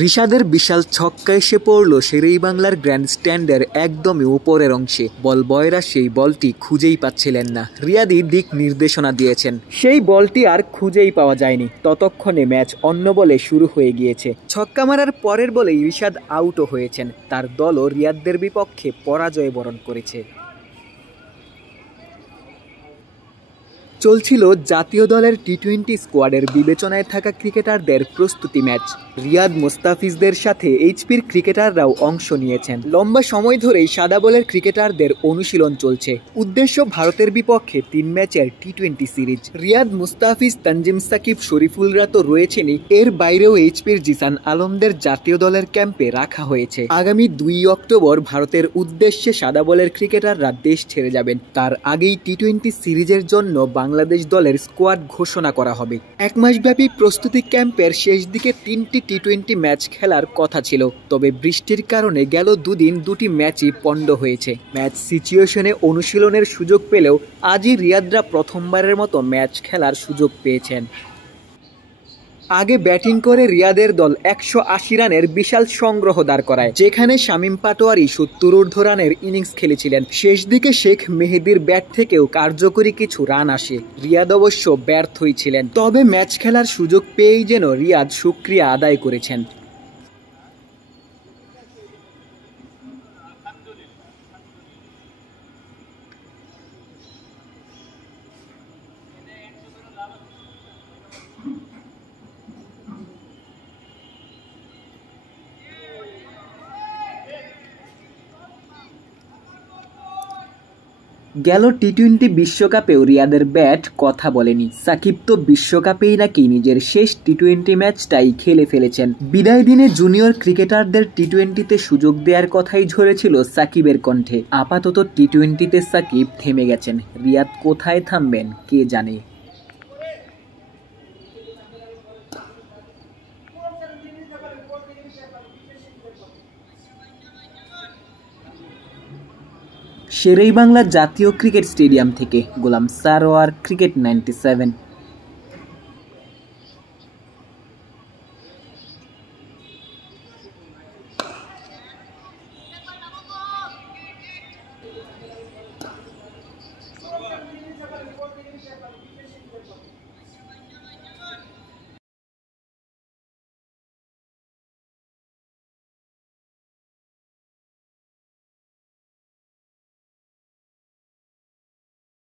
রিশাদের বিশাল ছক্কা এসে পড়ল শেরেবাংলার গ্র্যান্ডস্ট্যান্ডের একদমই উপরের অংশে। বল বয়রা সেই বলটি খুঁজেই পাচ্ছিলেন না। রিয়াদই দিক নির্দেশনা দিয়েছেন, সেই বলটি আর খুঁজেই পাওয়া যায়নি। ততক্ষণে ম্যাচ অন্য বলে শুরু হয়ে গিয়েছে। ছক্কা মারার পরের বলেই রিশাদ আউটও হয়েছেন। তার দলও রিয়াদদের বিপক্ষে পরাজয় বরণ করেছে। চলছিল জাতীয় দলের টি-20 স্কোয়াডের বিবেচনায় থাকা ক্রিকেটারদের প্রস্তুতি ম্যাচ। রিয়াদ মুস্তাফিজদের সাথে এইচপির ক্রিকেটাররাও অংশ নিয়েছেন। লম্বা সময় ধরেই সাদা বলের ক্রিকেটারদের অনুশীলন চলছে। উদ্দেশ্য ভারতের বিপক্ষে 3 ম্যাচের টি-20 সিরিজ। রিয়াদ মুস্তাফিজ, তানজিম সাকিব, শরীফুলরা তো রয়েছেনই, এর বাইরেও এইচপির জিসান আলমদের জাতীয় দলের ক্যাম্পে রাখা হয়েছে। আগামী 2 অক্টোবর ভারতের উদ্দেশ্যে সাদা বলের ক্রিকেটাররা দেশ ছেড়ে যাবেন। তার আগেই টি-20 সিরিজের জন্য বাংলাদেশ দলের স্কোয়াড ঘোষণা করা হবে। 1 মাসব্যাপী প্রস্তুতি ক্যাম্পের শেষ দিকে 3টি টি-20 ম্যাচ খেলার কথা ছিল, তবে বৃষ্টির কারণে গেল 2 দিন 2টি ম্যাচই পণ্ড হয়েছে। ম্যাচ সিচুয়েশনে অনুশীলনের সুযোগ পেলেও আজই রিয়াদরা প্রথমবারের মতো ম্যাচ খেলার সুযোগ পেয়েছেন। আগে ব্যাটিং করে রিয়াদের দল 180 রানের বিশাল সংগ্রহ দাঁড় করায়, যেখানে শামীম পাটোয়ারি 70 ঊর্ধ্ব রানের ইনিংস খেলেছিলেন। শেষ দিকে শেখ মেহেদীর ব্যাট থেকেও কার্যকরী কিছু রান আসে। রিয়াদ অবশ্য ব্যর্থই ছিলেন, তবে ম্যাচ খেলার সুযোগ পেয়েই যেন রিয়াদ শুকরিয়া আদায় করেছেন। গেল টি-20 বিশ্বকাপেও রিয়াদের ব্যাট কথা বলেনি। সাকিব তো বিশ্বকাপেই নাকি নিজের শেষ টি-20 ম্যাচটাই খেলে ফেলেছেন। বিদায় দিনে জুনিয়র ক্রিকেটারদের টি-20তে সুযোগ দেওয়ার কথাই ঝরেছিল সাকিবের কণ্ঠে। আপাতত টি-20তে সাকিব থেমে গেছেন। রিয়াদ কোথায় থামবেন কে জানে। শেরেবাংলা জাতীয় ক্রিকেট স্টেডিয়াম থেকে গোলাম সারোয়ার, ক্রিকেট 97।